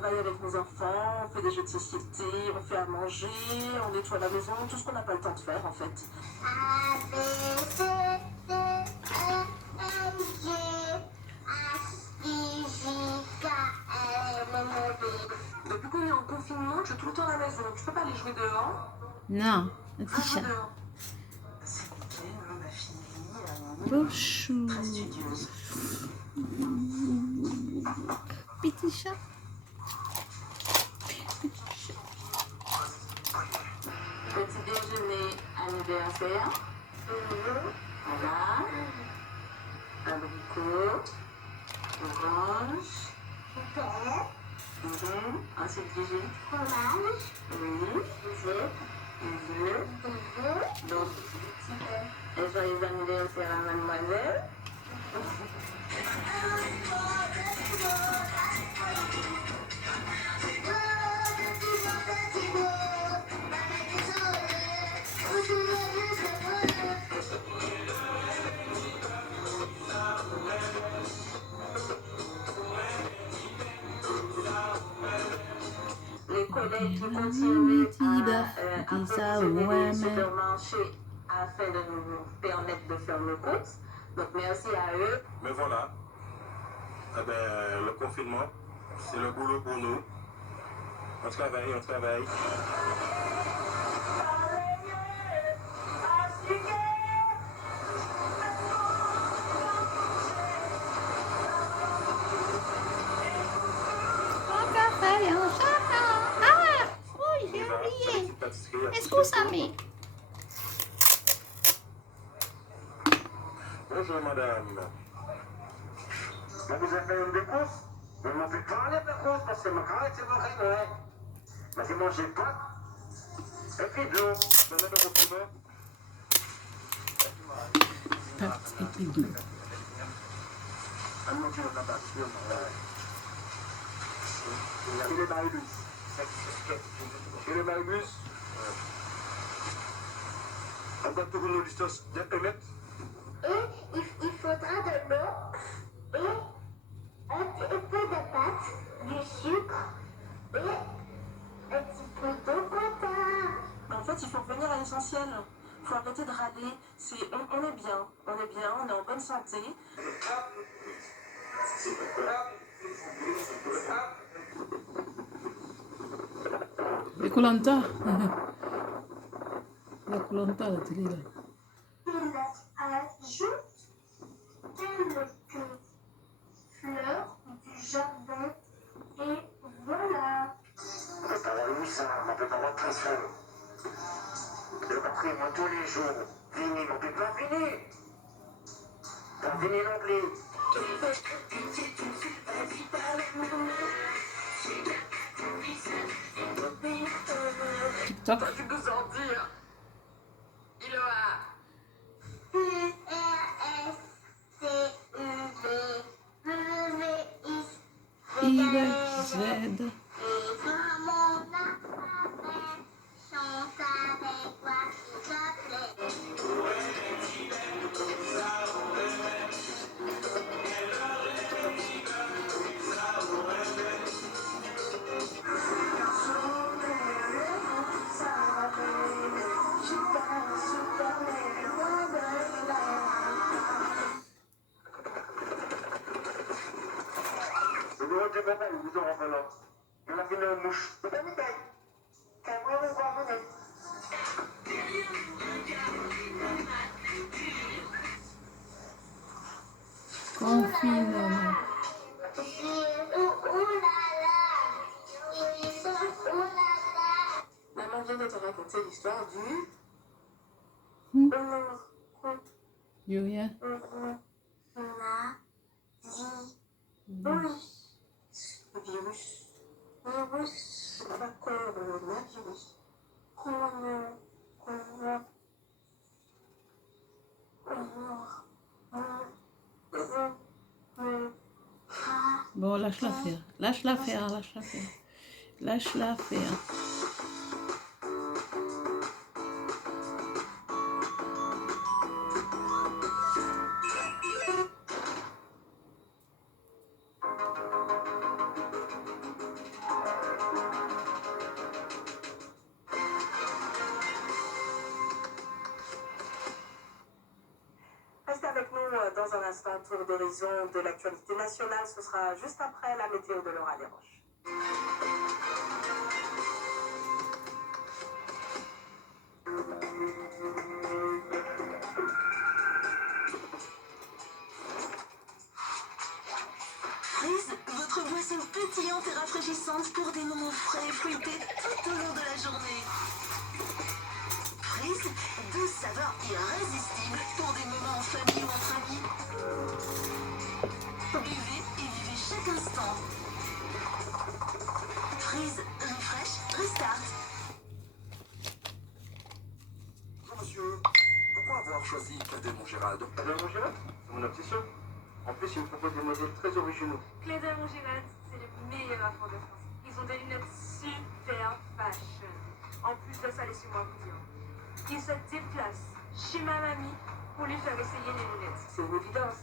travaille avec nos enfants, on fait des jeux de société, on fait à manger, on nettoie la maison, tout ce qu'on n'a pas le temps de faire en fait. A, B, C, D, E, F, G, H, I, J, K, L, M, N, O, P. Depuis qu'on est en confinement, je suis tout le temps à la maison. Tu peux pas aller jouer dehors? Non, Va jouer Atisha. dehors. C'est nickel, hein, ma fille. Bonjour. Très studieuse. Petit chat. Petit déjeuner anniversaire. Voilà. Abricot. Orange. Ensuite, Gigi. Fromage, Oui. œuf, Les œufs. Donc, et joyeux anniversaire à mademoiselle. Les collègues qui continuent à approvisionner les supermarchés afin de nous permettre de faire nos courses. Donc merci à eux. Mais voilà, eh ben, le confinement, c'est le boulot pour nous. On travaille, on travaille. Un café, un chat. Ah, oui, j'ai oublié. Excusez-moi. Bonjour madame. Mais vous avez fait une des courses? Mais on ne peut pas aller faire courses parce que ma carrière c'est mon rêve. Mais c'est manger pas. Et puis de l'eau. Je vais mettre au frigo. Pâtes et légumes. Ah mon Dieu, on a pas sûr. Il est Maïbus. Il est Maïbus. On doit trouver une distance de 1 mètre. et il faudra de l'eau et un petit peu de pâte, du sucre et un petit peu de content. En fait, il faut revenir à l'essentiel. Il faut arrêter de râler. On est bien, on est en bonne santé. Les Koh-Lanta. La Koh-Lanta, la télé là. Il ajoute quelques fleurs du jardin et voilà. On peut pas avoir le ça, on peut pas avoir très seul. Le patrimoine tous les jours. Fini, on peut pas finir. Pas fini non plus. TikTok. Tu peux sortir. Il a. YZ. Le bureau de papa, il vous aura fait là. Il a fait une mouche. C'est pas une taille. C'est vraiment quoi, vous êtes. Confinement. Maman vient de te raconter l'histoire du. Du rien. Le virus. C'est pas coronavirus. Bon, lâche-la faire. Lâche-la faire, lâche-la faire. Lâche-la faire. tour d'horizon de l'actualité nationale. Ce sera juste après la météo de Laura Desroches. Freeze, votre boisson pétillante et rafraîchissante pour des moments frais et fruités tout au long de la journée. Freeze, douce saveur irrésistible pour des moments en famille ou entre amis. Buvez et vivez chaque instant. Freeze, refresh, restart. Bonjour monsieur, pourquoi avoir choisi Cadet Montgérald? Cadet Montgérald, c'est mon obsession. En plus, il me propose des modèles très originaux. Cadet Montgérald, c'est le meilleur affront de France. Ils ont des lunettes super fashion. En plus de ça, laissez-moi vous dire, ils se déplacent chez ma mamie pour lui faire essayer les lunettes. C'est une évidence.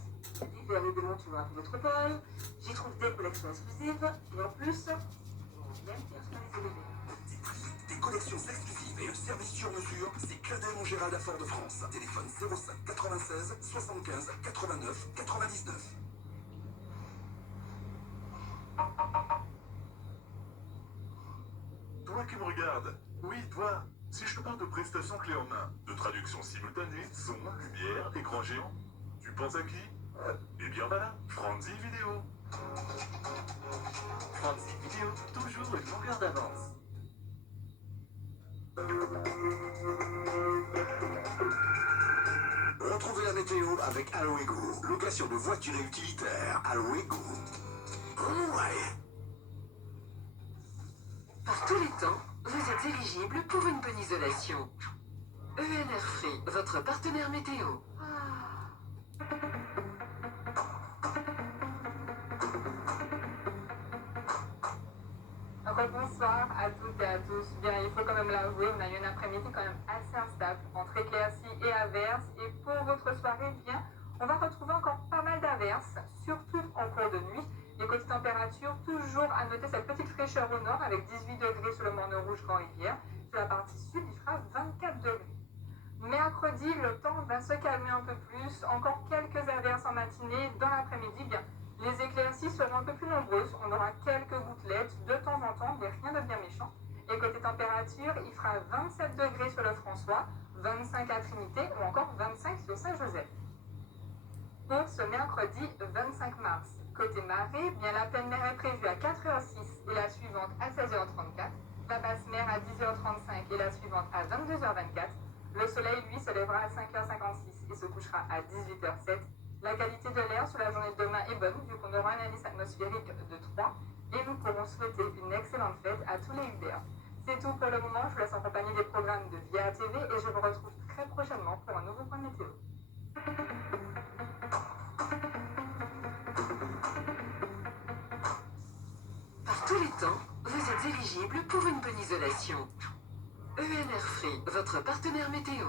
L'hiver et des montures à métropole, j'y trouve des collections exclusives et en plus, on va même personnaliser les verres. Des prix, des collections exclusives et un service sur mesure, c'est Cadet Montgérald à Fort-de-France. Téléphone 05 96 75 89 99. Toi qui me regardes, oui, toi, si je te parle de prestations clés en main, de traduction simultanée, son, lumière, écran géant, tu penses à qui? Eh bien voilà, Franzi Vidéo. Franzi Vidéo, toujours une longueur d'avance. Retrouvez la météo avec Aloego. Location de voitures et utilitaires. Aloego. Ouais. Par tous les temps, vous êtes éligible pour une bonne isolation. ENR Free, votre partenaire météo. Bonsoir à toutes et à tous. Bien, il faut quand même l'avouer, on a eu un après-midi quand même assez instable, entre éclaircies et averses. Et pour votre soirée, bien, on va retrouver encore pas mal d'averses, surtout en cours de nuit. Les côtés températures, toujours à noter cette petite fraîcheur au nord avec 18 degrés sur le Morne Rouge Grand-Rivière. Sur la partie sud, il fera 24 degrés. Mercredi, le temps va se calmer un peu plus. Encore quelques averses en matinée. Dans l'après-midi, bien, les éclaircies seront un peu plus nombreuses. On aura quelques gouttelettes de temps en temps, mais rien de bien méchant. Et côté température, il fera 27 degrés sur le François, 25 à Trinité ou encore 25 sur Saint-Joseph. Pour ce mercredi 25 mars, côté marée, bien la pleine mer est prévue à 4h06 et la suivante à 16h34. La basse mer à 10h35 et la suivante à 22h24. Le soleil, lui, se lèvera à 5h56 et se couchera à 18h07. La qualité de l'air sur la journée de demain est bonne vu qu'on aura un indice atmosphérique de 3 et nous pourrons souhaiter une excellente fête à tous les UDR. C'est tout pour le moment, je vous laisse en compagnie des programmes de VIA TV et je vous retrouve très prochainement pour un nouveau point météo. Par tous les temps, vous êtes éligible pour une bonne isolation. ENR Free, votre partenaire météo.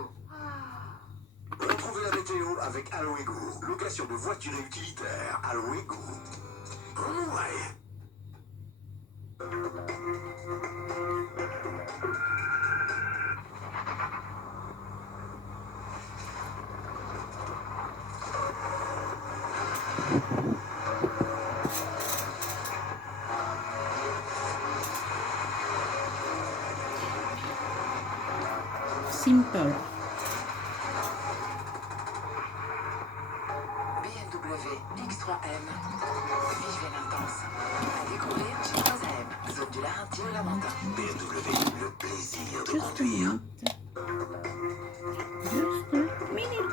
Retrouvez la météo avec Aloego. Location de voitures et utilitaires. Aloego. Ouais. Simple. BMW X3M. Vivez l'intense. À découvrir chez 3AM. Zone du Larentie au Lamentin. BMW, le plaisir de Just a conduire. minute. Just a minute.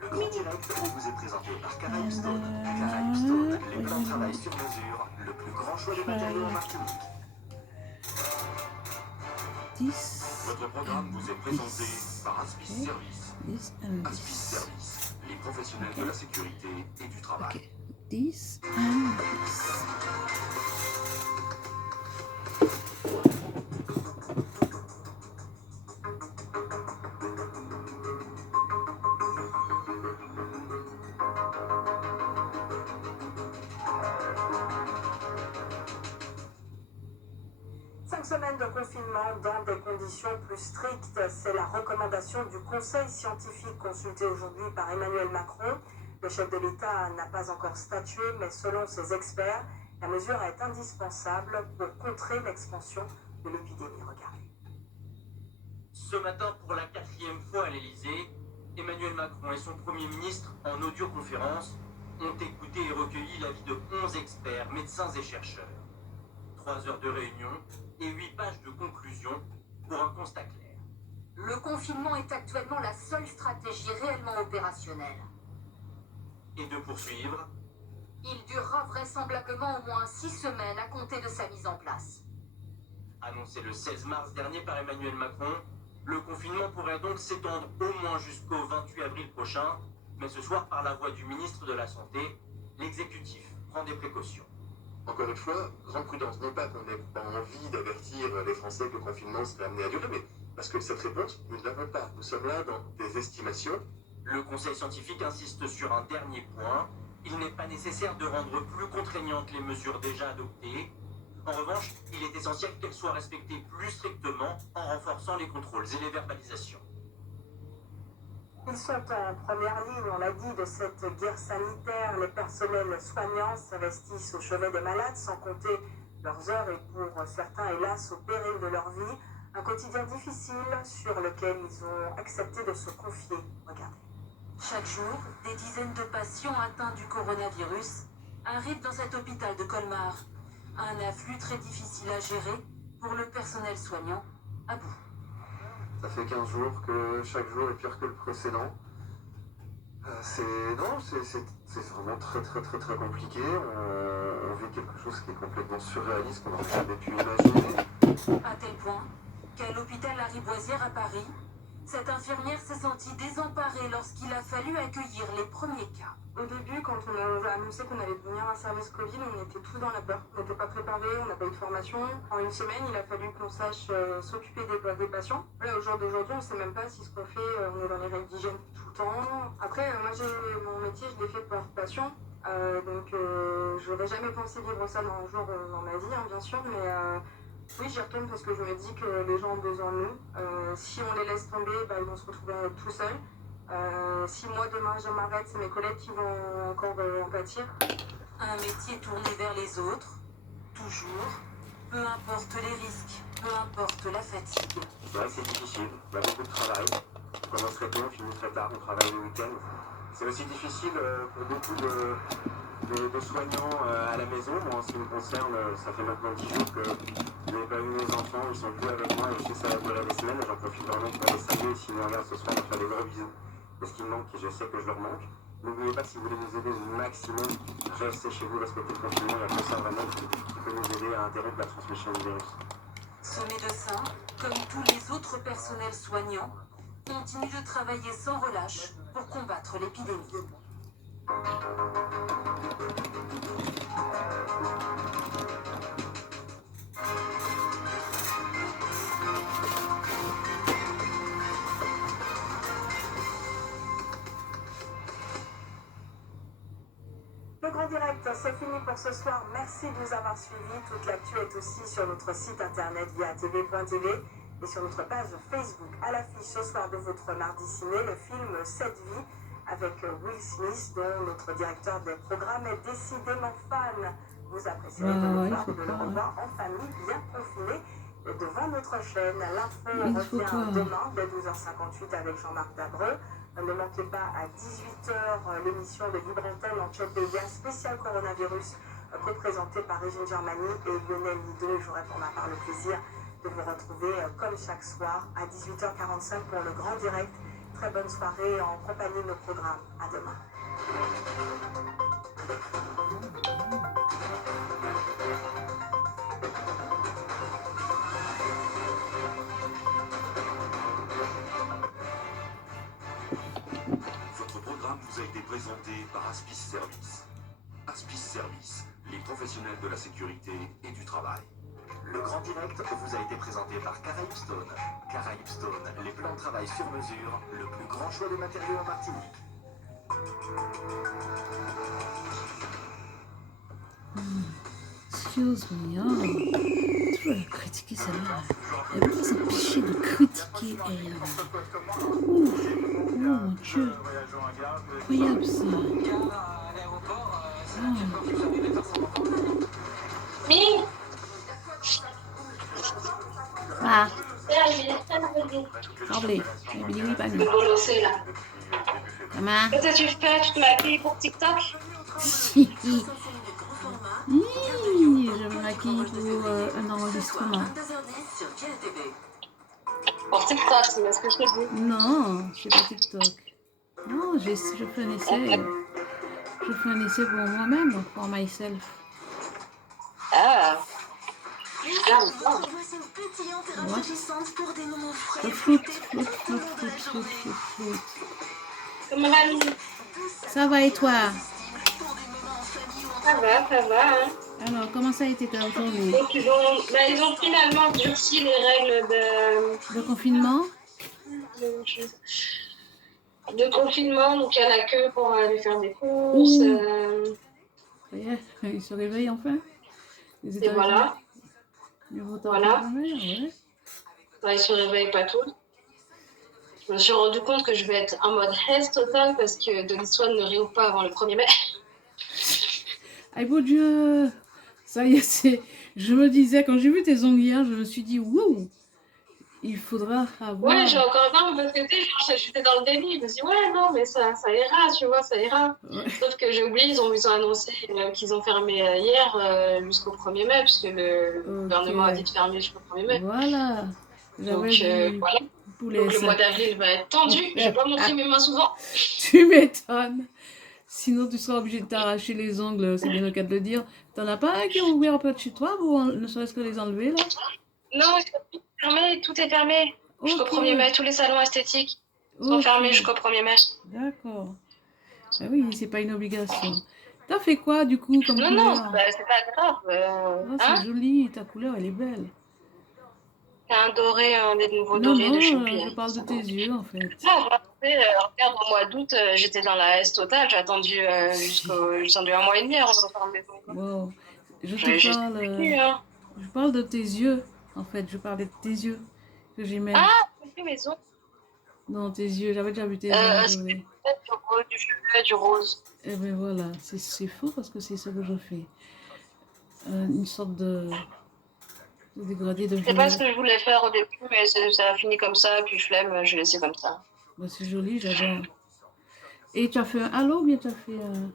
Le Grand Direct vous est présenté par Caraïbes Stone. Caraïbes Stone, les plans de travail sur mesure, le plus grand choix de matériaux en Martinique. This Votre programme vous est présenté par Aspis Service. this and Aspis this. Service, les professionnels de la sécurité et du travail. Okay. This and this. Semaines de confinement dans des conditions plus strictes, c'est la recommandation du Conseil scientifique consulté aujourd'hui par Emmanuel Macron. Le chef de l'État n'a pas encore statué, mais selon ses experts, la mesure est indispensable pour contrer l'expansion de l'épidémie. Regardez. Ce matin, pour la 4e fois à l'Elysée, Emmanuel Macron et son Premier ministre, en audioconférence, ont écouté et recueilli l'avis de 11 experts, médecins et chercheurs. 3 heures de réunion et 8 pages de conclusion pour un constat clair. Le confinement est actuellement la seule stratégie réellement opérationnelle. Et de poursuivre. Il durera vraisemblablement au moins 6 semaines à compter de sa mise en place. Annoncé le 16 mars dernier par Emmanuel Macron, le confinement pourrait donc s'étendre au moins jusqu'au 28 avril prochain, mais ce soir, par la voix du ministre de la Santé, l'exécutif prend des précautions. Encore une fois, grande prudence, non pas qu'on n'ait pas envie d'avertir les Français que le confinement serait amené à durer, mais parce que cette réponse, nous ne l'avons pas. Nous sommes là dans des estimations. Le Conseil scientifique insiste sur un dernier point. Il n'est pas nécessaire de rendre plus contraignantes les mesures déjà adoptées. En revanche, il est essentiel qu'elles soient respectées plus strictement en renforçant les contrôles et les verbalisations. Ils sont en première ligne, on l'a dit, de cette guerre sanitaire. Les personnels soignants s'investissent au chevet des malades, sans compter leurs heures et pour certains, hélas, au péril de leur vie. Un quotidien difficile sur lequel ils ont accepté de se confier. Regardez. Chaque jour, des dizaines de patients atteints du coronavirus arrivent dans cet hôpital de Colmar. Un afflux très difficile à gérer pour le personnel soignant à bout. Ça fait 15 jours que chaque jour est pire que le précédent. C'est vraiment très compliqué. On vit quelque chose qui est complètement surréaliste, qu'on n'aurait jamais pu imaginer. À tel point qu'à l'hôpital Lariboisière à Paris, cette infirmière s'est sentie désemparée lorsqu'il a fallu accueillir les premiers cas. Au début, quand on a annoncé qu'on allait devenir un service Covid, on était tous dans la peur. On n'était pas préparés, on n'a pas eu de formation. En une semaine, il a fallu qu'on sache s'occuper des patients. Là, au jour d'aujourd'hui, on ne sait même pas si ce qu'on fait, on est dans les règles d'hygiène tout le temps. Après, moi, mon métier, je l'ai fait par passion. Donc, je n'aurais jamais pensé vivre ça dans un jour dans ma vie, hein, bien sûr. Mais oui, j'y retourne parce que je me dis que les gens ont besoin de nous. Si on les laisse tomber, ils vont se retrouver tout seuls. Si moi demain je m'arrête, c'est mes collègues qui vont encore en pâtir. Un métier tourné vers les autres, toujours, peu importe les risques, peu importe la fatigue. C'est vrai que c'est difficile, on a beaucoup de travail. On commence très tôt, on finit très tard, on travaille le week-end. C'est aussi difficile pour beaucoup de soignants à la maison. Moi, en ce qui me concerne, ça fait maintenant 10 jours que je n'ai pas eu mes enfants, ils sont plus avec moi et je sais que ça va durer des semaines. J'en profite vraiment pour les saluer. Sinon, là, ce soir, on va faire des gros bisous. Parce qu'ils me manquent et je sais que je leur manque. N'oubliez pas, si vous voulez nous aider au maximum, restez chez vous, respectez le confinement. Il y a que ça vraiment qui peut nous aider à interrompre la transmission du virus. Ce médecin, comme tous les autres personnels soignants, continue de travailler sans relâche pour combattre l'épidémie. Le Grand Direct, c'est fini pour ce soir. Merci de nous avoir suivis. Toute l'actu est aussi sur notre site internet via tv.tv et sur notre page Facebook. À l'affiche ce soir de votre mardi ciné, le film 7 vies avec Will Smith, dont notre directeur des programmes est décidément fan. Vous apprécierez de le revoir en famille, bien confiné devant notre chaîne. L'info revient demain dès 12h58 avec Jean-Marc Dabreux. Ne manquez pas à 18h l'émission de Libre Antenne en Tchèque-Bélia spécial coronavirus co-présentée par Régine Germani et Lionel Lido. J'aurai pour ma part le plaisir de vous retrouver comme chaque soir à 18h45 pour le Grand Direct. Très bonne soirée en compagnie de nos programmes. À demain. Votre programme vous a été présenté par Aspis Service. Aspis Service, les professionnels de la sécurité et du travail. Le Grand Direct vous a été présenté par Caraïbes Stone. Caraïbes Stone, les plans de travail sur mesure, le plus grand choix de matériaux en Martinique. Excuse me. Oh. Toujours la critiquer celle-là. Elle peut pas s'empêcher de critiquer elle. Ouh, oh mon Dieu. Incroyable ça. Ah. Semblé. Oui, pas nous. Bolossé là. Comment? Qu'est-ce que tu fais? Tu te maquilles pour TikTok? Je me maquille pour un enregistrement. Pour TikTok, c'est ce que je te dis. Non, c'est pas TikTok. Non, je fais un essai. Je fais un essai pour moi-même, pour myself. Ah. Le flûte. Comment va-t-il? Ça va et toi? Ça va. Hein. Alors, comment ça a été ta journée? Donc, ils ont finalement durci les règles de confinement. De confinement, donc il n'y en a que pour aller faire des courses. Ils se réveillent enfin. Et voilà. Voilà. Ouais. Enfin, ils se réveillent pas tous. Je me suis rendu compte que je vais être en mode reste total parce que Denis Swan ne réouvre pas avant le 1er mai. Aïe bon Dieu! Ça y est, c'est... Je me disais, quand j'ai vu tes ongles hier, je me suis dit, wow! Il faudra avoir... Ouais, j'ai encore un parce que j'étais dans le déni. Je me suis dit, ouais, non, mais ça ira, tu vois, ça ira. Ouais. Sauf que j'ai oublié, ils ont annoncé qu'ils ont fermé hier jusqu'au 1er mai, puisque le gouvernement a dit de fermer jusqu'au 1er mai. Voilà. Donc, voilà. Donc, le mois d'avril va être tendu. Je vais pas montrer mes mains souvent. Tu m'étonnes. Sinon, tu seras obligé de t'arracher les ongles, c'est bien le cas de le dire. T'en as pas un qui est ouvert un peu de chez toi, ou ne serait-ce que les enlever, là? Non, tout est fermé. Jusqu'au 1er mai, tous les salons esthétiques sont fermés jusqu'au 1er mai. D'accord. Ah oui, c'est pas une obligation. T'as fait quoi, du coup, comme couleur? Non, c'est pas grave. C'est joli, ta couleur, elle est belle. C'est un doré, des nouveaux dorés de Choupi. Je parle de tes yeux, en fait. Non, regarde, au mois d'août, j'étais dans la S totale. J'ai attendu un mois et demi avant de faire mes ongles. Wow. Je parle de tes yeux, en fait. Je parlais de tes yeux que j'aimais. Ah, tu fais mes ongles? Non, tes yeux. J'avais déjà vu tes ongles. Du violet, du rose. Eh bien voilà, c'est faux parce que c'est ce que je fais. Une sorte de dégradé de violet. C'est pas ce que je voulais faire au début, mais ça a fini comme ça, puis flemme, je l'ai laissé comme ça. Bah, c'est joli, j'adore. Et tu as fait un halo ou bien tu as fait un...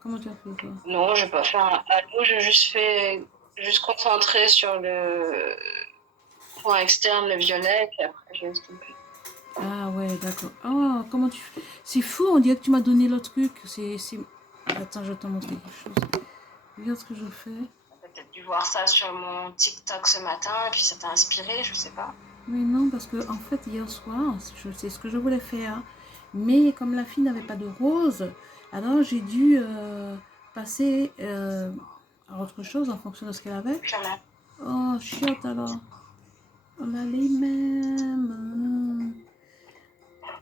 Comment tu as fait, toi? Non, je n'ai pas fait un halo, j'ai juste concentré sur le point externe, le violet, et après j'ai estompé. Ah ouais, d'accord. Oh, comment tu fais? C'est fou, on dirait que tu m'as donné le truc. Attends, je vais te montrer quelque chose. Regarde ce que je fais. Tu as peut-être dû voir ça sur mon TikTok ce matin, et puis ça t'a inspiré, je sais pas. Mais non, parce que en fait, hier soir, c'est ce que je voulais faire. Mais comme la fille n'avait pas de rose, alors j'ai dû passer à autre chose en fonction de ce qu'elle avait. Oh, chiotte alors. On a les mêmes.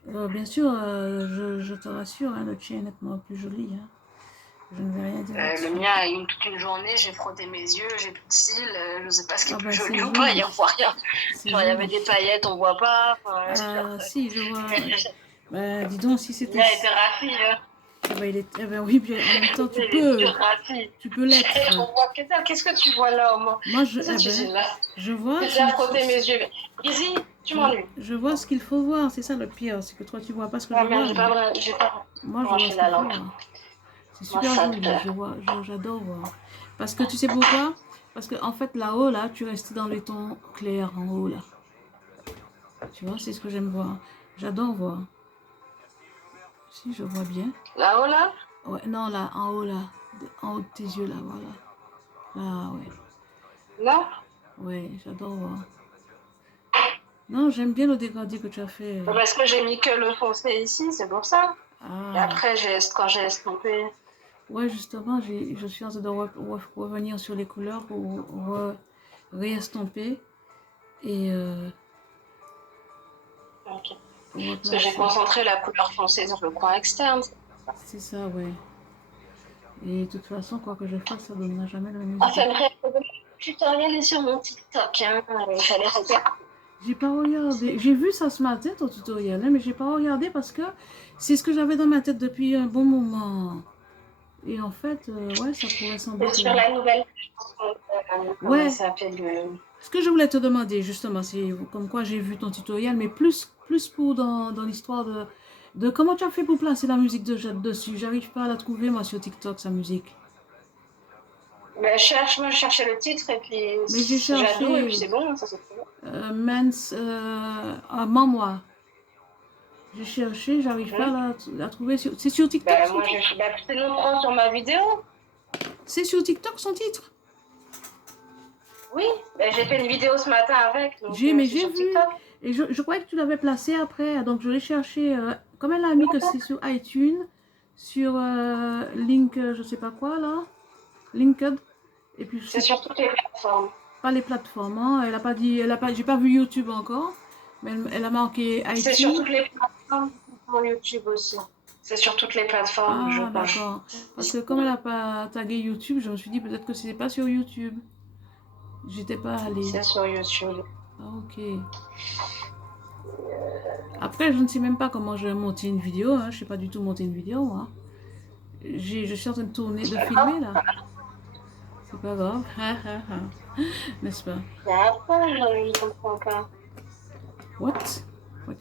Bien sûr, je te rassure, hein, le tien est nettement plus joli. Hein. Je ne vais rien dire. Le mien a eu toute une journée, j'ai frotté mes yeux, j'ai plus de cils, je ne sais pas ce qui est plus joli ou pas, il n'y voit rien. Genre, il y avait des paillettes, on ne voit pas. Si, je vois. Dis donc, si c'était... Il a été rafi. Oui, bien, en même temps, tu peux l'être. Qu'est-ce que tu vois là, moi? Je vois... J'ai frotté mes yeux. Izzy, tu m'ennuies. Je vois ce qu'il faut voir, c'est ça le pire, c'est que toi, tu vois pas ce que je vois. J'ai pas moi, je vois ce qu'il faut voir. C'est super joli, j'adore voir. Parce que tu sais pourquoi? Parce que en fait, là-haut, là, tu restes dans les tons clairs, en haut, là. Tu vois, c'est ce que j'aime voir. J'adore voir. Si, je vois bien. Là-haut, là? Ouais, non, là, en haut, là. En haut de tes yeux, là, voilà. Là, ouais. Là? Ouais, j'adore voir. Non, j'aime bien le dégradé que tu as fait. Parce que j'ai mis que le foncé ici, c'est pour ça. Et après, quand j'ai estompé... Ouais, justement, je suis en train de revenir sur les couleurs pour réestomper. Et... Ok. Parce que j'ai concentré la couleur foncée sur le coin externe. C'est ça, ouais. Et de toute façon, quoi que je fasse, ça ne donnera jamais le même Enfin résultat. bref, le tutoriel est sur mon TikTok, hein. Il fallait regarder. J'ai pas regardé. J'ai vu ça ce matin, ton tutoriel, hein, mais j'ai pas regardé parce que c'est ce que j'avais dans ma tête depuis un bon moment. Et en fait, ouais, ça pourrait sembler. C'est sur la nouvelle. Ouais. Comment ça s'appelle Ce que je voulais te demander, justement, c'est comme quoi j'ai vu ton tutoriel, mais plus pour dans l'histoire de comment tu as fait pour placer la musique de Jade dessus. J'arrive pas à la trouver, moi, sur TikTok, sa musique. Ben, moi je cherchais le titre et puis Mais j'ai cherché. Jadou et puis c'est bon, ça c'est bon. Maman. J'ai cherché, j'arrive pas à la trouver. C'est sur TikTok Ben, son moi titre? c'est nombreux sur ma vidéo. C'est sur TikTok son titre? Oui, ben, j'ai fait une vidéo ce matin avec. Mais j'ai vu. TikTok. Et je croyais que tu l'avais placé après, donc je l'ai cherché. Comme elle a mis que c'est sur iTunes, sur Link, je sais pas quoi là, Linked. Et puis c'est sur toutes les plateformes. Pas les plateformes, hein. Elle a pas dit, j'ai pas vu YouTube encore, mais elle a marqué iTunes. C'est sur toutes les plateformes, sur YouTube aussi. C'est sur toutes les plateformes, je pense. D'accord. Parce que comme elle a pas tagué YouTube, je me suis dit peut-être que c'était pas sur YouTube. J'étais pas allée. C'est sur YouTube. Ah, ok. Après, je ne sais même pas comment je vais monter une vidéo. Hein. Je ne sais pas du tout monter une vidéo. Hein. Je suis en train de tourner, de filmer là. C'est pas grave. N'est-ce pas? Après, je ne comprends pas. What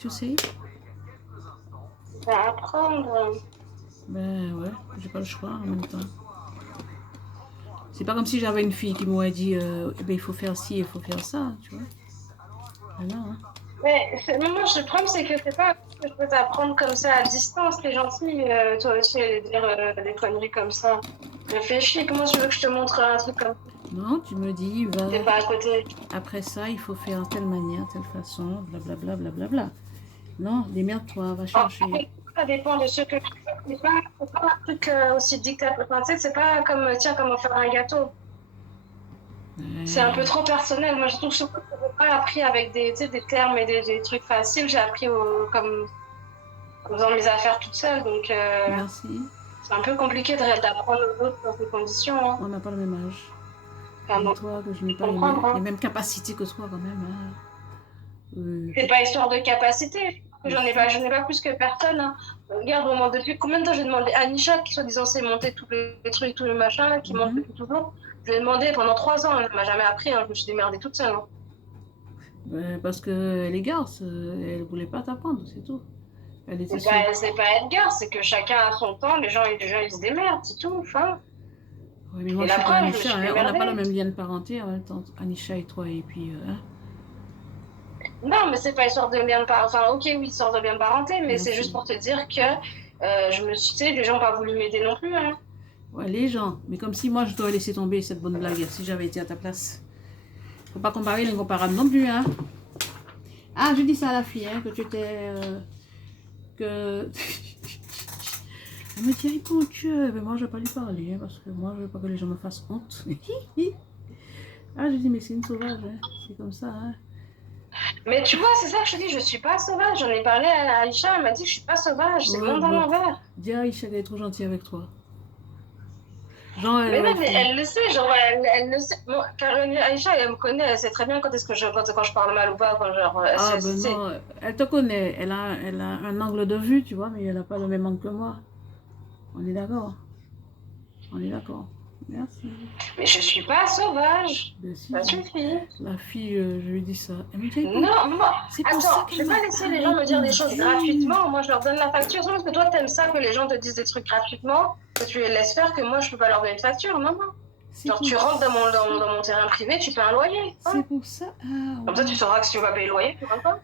you say? À apprendre. Ben ouais, j'ai pas le choix en même temps. C'est pas comme si j'avais une fille qui m'aurait dit eh ben, il faut faire ci, il faut faire ça, tu vois. Voilà, hein. Mais moi, le problème, c'est que c'est pas que je peux t'apprendre comme ça à distance. T'es gentil, toi aussi, aller dire des conneries comme ça. Réfléchis, comment tu veux que je te montre un truc comme ça? Non, tu me dis, va. T'es pas à côté. Après ça, il faut faire telle manière, telle façon, blablabla, blablabla. Non, démerde-toi, va chercher. Ça dépend de ce que tu fais. C'est pas un truc aussi dictateur. Enfin, tu sais, c'est pas comme, tiens, comment faire un gâteau. C'est un peu trop personnel. Moi, je trouve surtout que je n'ai pas appris avec des termes et des trucs faciles. J'ai appris comme en faisant mes affaires toute seule. Donc, merci. C'est un peu compliqué d'apprendre aux autres dans ces conditions. Hein. On n'a pas le même âge. Pardon. Toi, que je n'ai pas les mêmes capacités que toi, quand même. Hein. C'est pas histoire de capacité. Je n'ai pas plus que personne. Hein. Regarde, au moins, depuis combien de temps j'ai demandé à Anisha, qui soi-disant sait monter tous les trucs, tous les machins, là, qui monte depuis toujours. Je lui ai demandé pendant 3 ans, elle ne m'a jamais appris, hein. Je me suis démerdée toute seule. Hein. Parce que les garces, elle ne voulait pas t'apprendre, c'est tout. C'est pas Edgar, c'est que chacun a son temps, les gens ils se démerdent, c'est tout. Enfin. Oui, mais moi, je suis pas Anisha, hein. On n'a pas le même lien de parenté en même temps, Anisha et toi, et puis. Hein. Non, mais c'est pas histoire de lien de parenté. Enfin, ok, oui, histoire de lien de parenté, mais c'est juste pour te dire que je me suis dit, les gens n'ont pas voulu m'aider non plus. Hein. Ouais, les gens, mais comme si moi je dois laisser tomber cette bonne blague si j'avais été à ta place. Faut pas comparer l'incomparable non plus, hein. Ah, je dis ça à la fille, hein, que tu étais. Que. Elle me dit, mon Dieu, mais moi je vais pas lui parler, hein, parce que moi je veux pas que les gens me fassent honte. Ah, je dis, mais c'est une sauvage, hein. C'est comme ça, hein. Mais tu vois, c'est ça que je te dis, je suis pas sauvage. J'en ai parlé à Aïcha, elle m'a dit que je suis pas sauvage, c'est le monde à l'envers. Dis à Aïcha qu'elle est trop gentille avec toi. Genre, mais non, mais elle le sait, genre, elle le sait. Bon, car Aïcha, elle me connaît, elle sait très bien quand je parle mal ou pas, quand genre. Ah, ben non, elle te connaît, elle a un angle de vue, tu vois, mais elle n'a pas le même angle que moi. On est d'accord. On est d'accord. Merci. Mais je suis pas sauvage. Ben si, ça suffit. La fille, je lui dis ça. Elle me dit, non, moi, attends, je vais pas laisser les gens me dire des choses gratuitement. Moi, je leur donne la facture. C'est parce que toi, t'aimes ça que les gens te disent des trucs gratuitement, que tu les laisses faire, que moi, je peux pas leur donner une facture. Non, non. Genre, tu rentres dans mon terrain privé, tu paies un loyer. Hein. C'est pour ça. Ah, comme ça, tu sauras que si tu vas payer le loyer, tu rentres pas.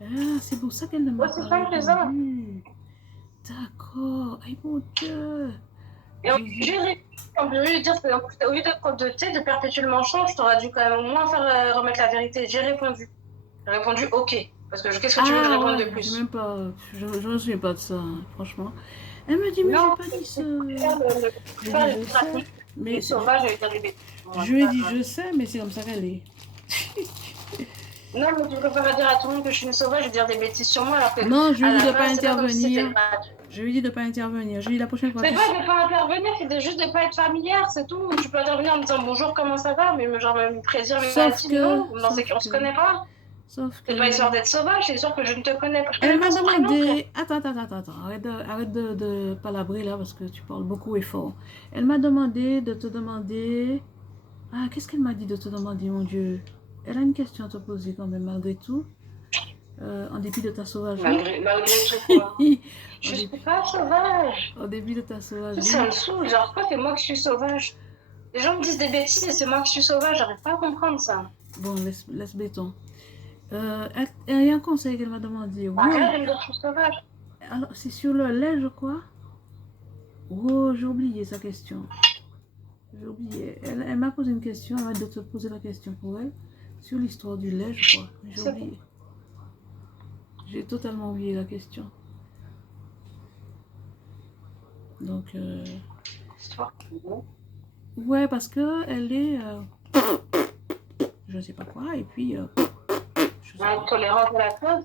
Ah, c'est pour ça qu'elle ne m'a pas répondu. D'accord. Aïe, mon Dieu. Et j'ai au lieu de dire que, au lieu de perpétuer le mensonge, je t'aurais dû quand même au moins faire remettre la vérité. J'ai répondu. J'ai répondu OK. Parce que qu'est-ce que tu veux que je réponde de plus? Même pas, je me souviens pas de ça, hein, franchement. Elle me dit, mais j'ai pas dit ça. Je lui ai dit, je sais, mais c'est comme ça qu'elle est. Non, mais tu préfères dire à tout le monde que je suis une sauvage et dire des bêtises sur moi alors que. Non, je lui à ai dit la de pas base, c'est pas comme si intervenir. c'était pas- Je lui ai dit de pas intervenir. Je lui ai dit la prochaine fois. C'est pas de pas intervenir, c'est juste de pas être familière, c'est tout. Tu peux intervenir en me disant bonjour, comment ça va, mais genre me prédire mes Sauf maladies, non. que. Non, c'est qu'on se connaît pas. Sauf C'est que. pas histoire d'être sauvage, c'est histoire que je ne te connais pas. Je Elle connais m'a pas son prénom, frère. demandé. Attends. Arrête de palabrer là parce que tu parles beaucoup et fort. Elle m'a demandé de te demander. Ah, qu'est-ce qu'elle m'a dit de te demander, mon Dieu? Elle a une question à te poser quand même, malgré tout. En dépit de ta sauvagerie. Malgré tout, quoi. Je suis pas sauvage. En dépit de ta sauvagerie. Ça me saoule, genre quoi, c'est moi que je suis sauvage. Les gens me disent des bêtises et c'est moi que je suis sauvage, j'arrive pas à comprendre ça. Bon, laisse béton. Il y a un conseil qu'elle m'a demandé. Arrête de me dire que je suis sauvage. Alors, c'est sur le lait, je crois. Oh, j'ai oublié sa question. J'ai oublié. Elle m'a posé une question. Elle m'a dit de te poser la question pour elle. Sur l'histoire du lait, je crois. Mais j'ai oublié. J'ai totalement oublié la question. Donc, ouais, parce que elle est... je sais pas quoi, et puis... Intolérante à la cause.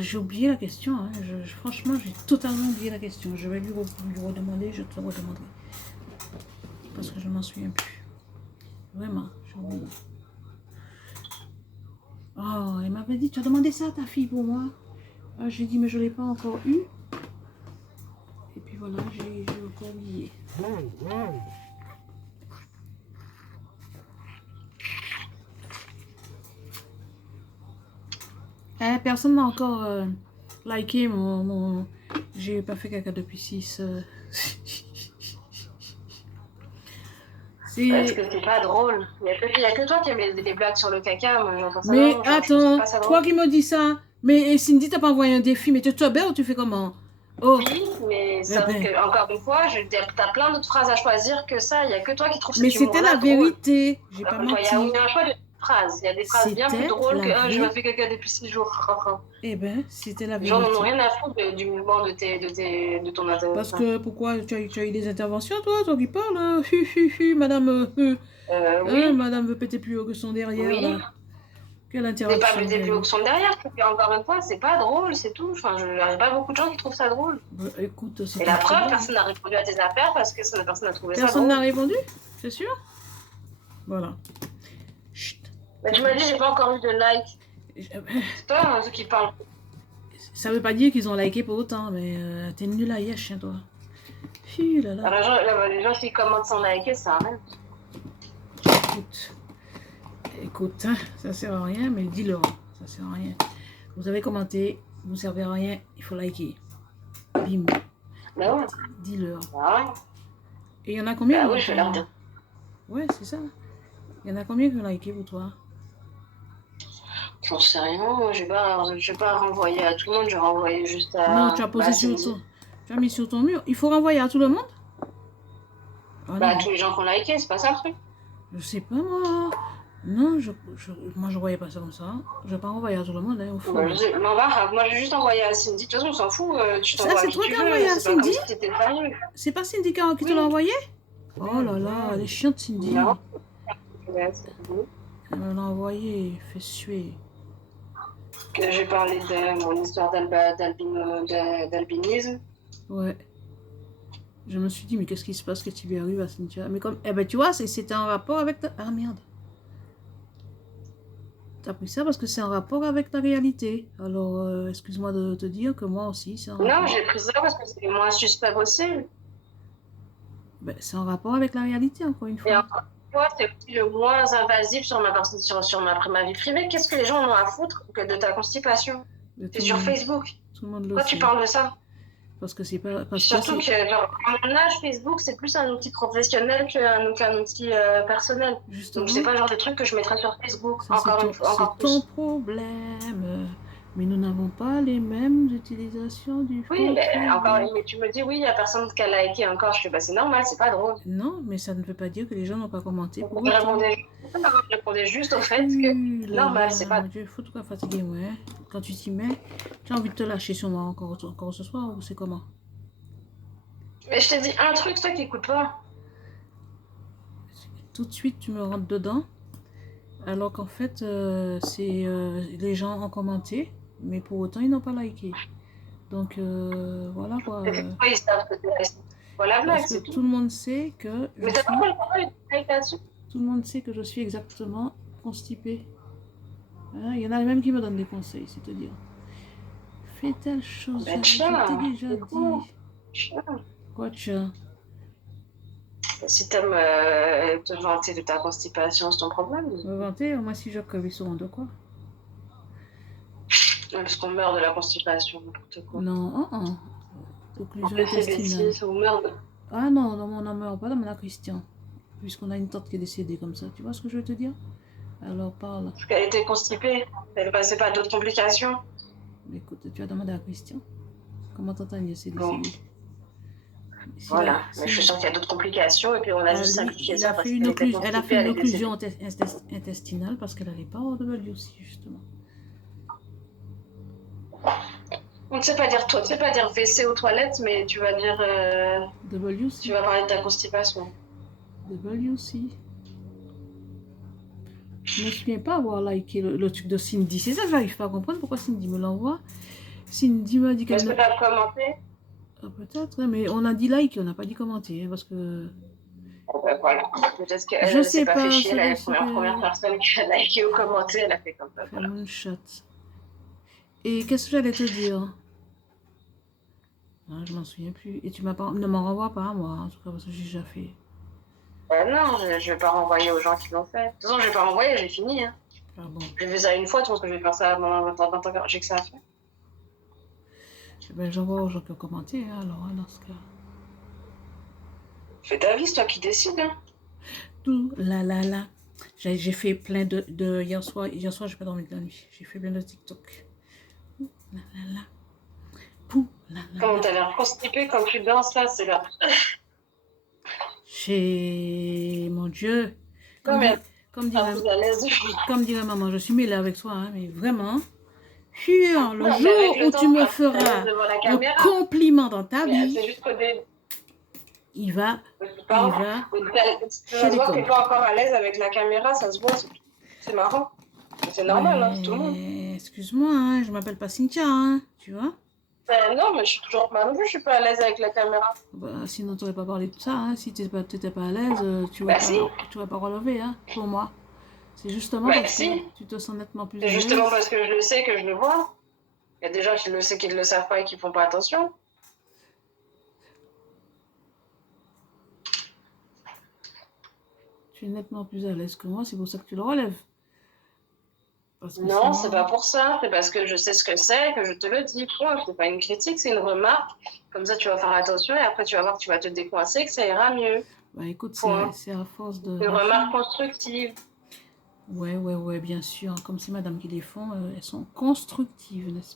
J'ai oublié la question. Hein. Franchement, j'ai totalement oublié la question. Je vais lui redemander, je te le redemanderai. Parce que je m'en souviens plus. Vraiment, j'ai oublié. Oh, elle m'avait dit, tu as demandé ça à ta fille pour moi. J'ai dit, mais je ne l'ai pas encore eu. Et puis voilà, j'ai encore oublié. Personne n'a encore liké mon... J'ai pas fait caca depuis 6. Parce que c'est pas drôle. Il y a que toi qui aimes des blagues sur le caca. Moi, mais attends, toi qui me dis ça. Mais Cindy, t'as pas envoyé un défi, mais tu te belles ou tu fais comment? Oh. Oui, mais ça veut que, encore une fois, t'as plein d'autres phrases à choisir que ça. Il y a que toi qui trouves mais c'était la vérité. J'ai pas menti. Il y a un choix de phrases. Il y a des phrases bien plus drôles que je me fais caca depuis 6 jours. Eh ben, c'était la vérité. Les gens n'en ont rien à foutre du mouvement de ton intervention. Parce que pourquoi tu as eu des interventions, toi qui parles? Madame. Oui. Madame veut péter plus haut que son derrière. Oui. Là. Quelle intervention? C'est pas péter plus haut que son derrière. Encore une fois, c'est pas drôle, c'est tout. Enfin, il n'y a pas beaucoup de gens qui trouvent ça drôle. Bah, écoute, et la preuve, personne n'a répondu à tes affaires parce que personne n'a trouvé ça drôle. Personne n'a répondu? C'est sûr? Voilà. Chut. Mais tu m'as dit, j'ai pas encore eu de like. C'est toi, ceux qui parlent. Ça veut pas dire qu'ils ont liké pour autant, mais t'es nul à yesh, hein, toi. Là, là. Alors, les gens qui commentent sans liker, ça arrête. Écoute, hein, ça sert à rien, mais dis-le, ça sert à rien. Vous avez commenté, vous ne servez à rien, il faut liker. Bim. Bah ouais. Dis-le. Bah ouais. Et il y en a combien? Bah oui, je vais leur dire. Ouais, c'est ça. Il y en a combien qui ont liké pour toi? J'en sais rien, je vais pas renvoyer à tout le monde, je vais renvoyer juste à... Non, tu as posé sur ton... Tu as mis sur ton mur. Il faut renvoyer à tout le monde? À tous les gens qui ont liké, c'est pas ça le truc? Je sais pas, moi. Non, moi je voyais pas ça comme ça. Je vais pas envoyer à tout le monde, hein, au fond. Moi je vais juste envoyer à Cindy. De toute façon, on s'en fout. Tu t'envoies c'est toi qui as envoyé à Cindy? C'est pas Cindy qui te l'a envoyé? Oh là là, elle est chiante, Cindy. Non. Elle me l'a envoyé, fait suer. Que j'ai parlé de mon histoire d'albinisme. Ouais. Je me suis dit, mais qu'est-ce qui se passe que tu lui arrives à Cynthia? Mais comme, eh ben tu vois, c'était en rapport avec ta... Ah merde. T'as pris ça parce que c'est en rapport avec ta réalité. Alors, excuse-moi de te dire que moi aussi, c'est en rapport... Non, j'ai pris ça parce que c'est le moins suspect possible. Ben, c'est en rapport avec la réalité, encore une fois. Et encore une fois, c'est aussi le moins invasif sur ma vie privée. Qu'est-ce que les gens en ont à foutre que de ta constipation? C'est sur Facebook. Tout le monde le Pourquoi sait. tu parles de ça? Parce que c'est pas... Surtout que, genre, à mon âge, Facebook, c'est plus un outil professionnel qu'un outil personnel. Justement. Donc, c'est pas le genre de truc que je mettrais sur Facebook. Ça, c'est ton problème. Mais nous n'avons pas les mêmes utilisations du Oui, mais tu me dis, oui, il n'y a personne qui a liké encore. Je fais, bah, c'est normal, c'est pas drôle. Non, mais ça ne veut pas dire que les gens n'ont pas commenté. Je répondais juste au fait que, normal, c'est pas... Dieu, faut tout cas fatigué, ouais. Quand tu t'y mets, tu as envie de te lâcher sur moi encore ce soir ou c'est comment? Mais je t'ai dit un truc, toi qui écoutes pas. Tout de suite, tu me rentres dedans. Alors qu'en fait, les gens ont commenté, mais pour autant, ils n'ont pas liké. Donc, voilà quoi. Pourquoi ils savent que c'est pas la blague, Parce c'est que tout. tout le monde sait que Mais c'est pas pourquoi ils like là-dessus. tout le monde sait que je suis exactement constipée. Hein, il y en a même qui me donnent des conseils, c'est te dire. Fais telle chose, Ben, je t'ai déjà dit. Tiens. Quoi, tiens? Si t'aimes te vanter de ta constipation, c'est ton problème. Me vanter, moi si je crève, ils seront de quoi? Parce qu'on meurt de la constipation, n'importe quoi. Non, occlusion intestinale. On meurt. Ah non, on n'en meurt pas, on a Christian. Puisqu'on a une tante qui est décédée comme ça. Tu vois ce que je veux te dire? Alors parle. Parce qu'elle était constipée. Elle ne passait pas d'autres complications. Mais écoute, tu as demandé à Christian. Comment t'entends Agnès est Bon. décédée? Voilà, mais je suis sûre qu'il y a d'autres complications et puis on a juste simplifié ça. Elle a fait une occlusion intestinale parce qu'elle n'allait pas au WC justement. On ne sait pas dire toi, tu sais pas dire WC aux toilettes, mais tu vas dire. WC. Tu vas parler de ta constipation. WC. Je ne me souviens pas avoir liké le truc de Cindy. C'est ça que j'arrive pas à comprendre pourquoi Cindy me l'envoie. Cindy m'a dit qu'elle. Est-ce que tu as commenté? Peut-être, mais on a dit like, on n'a pas dit commenter, hein, parce que. Voilà. Peut-être qu'elle ne s'est pas fait chier, elle est la première personne qui a liké ou commenté, elle a fait comme ça. Voilà. Mon chat. Et qu'est-ce que j'allais te dire? Ah, je m'en souviens plus. Et tu m'as pas... ne m'en renvoie pas à moi, en tout cas, parce que j'ai déjà fait. Non, je vais pas renvoyer aux gens qui l'ont fait. De toute façon, je vais pas renvoyer, j'ai fini. Hein. Ah bon. J'ai fait ça une fois, tu penses que je vais faire ça pendant 20 ans que j'ai que ça à faire? Eh ben, j'envoie aux gens qui ont commenté, hein, alors, hein, dans ce cas. Fais ta vie, c'est toi qui décides. Hein. Tout là. J'ai fait plein de hier soir, j'ai pas dormi de la nuit. J'ai fait plein de TikTok. Là. Pou, là. Comment t'as l'air constipée quand tu danses là, c'est là. Mon Dieu. Comme dirait maman, je suis mêlée avec toi, hein, mais vraiment. Sur le jour où tu me feras un compliment dans ta vie, il va. Ça se voit que tu n'es pas encore à l'aise avec la caméra, ça se voit. C'est marrant. C'est normal, hein, tout le monde. Excuse-moi, hein, je m'appelle pas Cynthia, hein, tu vois. Non, mais je suis toujours pas non plus, je suis pas à l'aise avec la caméra. Bah, sinon, tu n'aurais pas parlé de ça, hein. Si tu n'étais pas à l'aise, tu ne vas pas relever, hein, pour moi. C'est justement parce que tu te sens nettement plus à l'aise. C'est justement parce que je le sais que je le vois. Il y a des gens qui le savent, qui ne le savent pas et qui ne font pas attention. Tu es nettement plus à l'aise que moi, c'est pour ça que tu le relèves. Non, c'est pas pour ça. C'est parce que je sais ce que c'est, que je te le dis. C'est pas une critique, c'est une remarque. Comme ça, tu vas faire attention et après, tu vas voir que tu vas te décoincer, que ça ira mieux. Bah écoute, c'est à force de... Une remarque constructive. Ouais, bien sûr. Comme c'est madame qui les font, elles sont constructives, n'est-ce